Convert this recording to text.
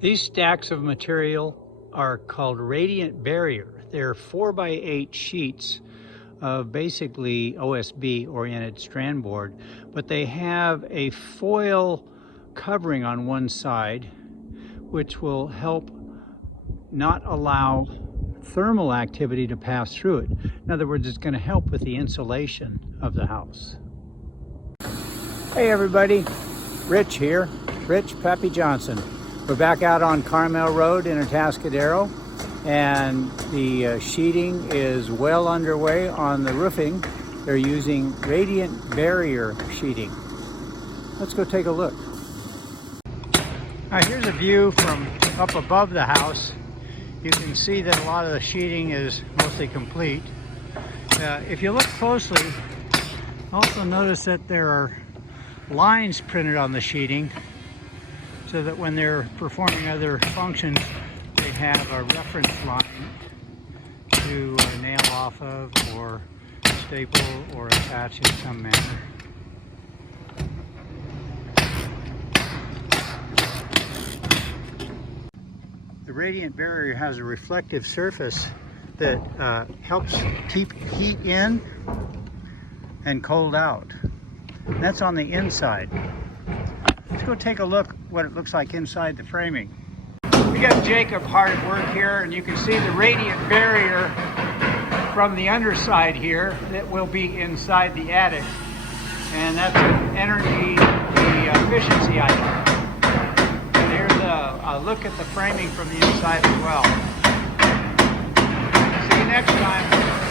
These stacks of material are called radiant barrier. They're 4x8 sheets of basically OSB oriented strand board, but they have a foil covering on one side which will help not allow thermal activity to pass through it. In other words, it's going to help with the insulation of the house. Hey everybody, Rich here, Rich Pappy Johnson. We're back out on Carmel Road in Atascadero, and the sheeting is well underway on the roofing. They're using radiant barrier sheeting. Let's go take a look. All right, here's a view from up above the house. You can see that a lot of the sheeting is mostly complete. If you look closely, also notice that there are lines printed on the sheeting so that when they're performing other functions, they have a reference line to nail off of or staple or attach in some manner. The radiant barrier has a reflective surface that helps keep heat in and cold out. And that's on the inside. Let's go take a look what it looks like inside the framing. We got Jacob hard at work here, and you can see the radiant barrier from the underside here that will be inside the attic. And that's an energy efficiency item. And here's a look at the framing from the inside as well. See you next time.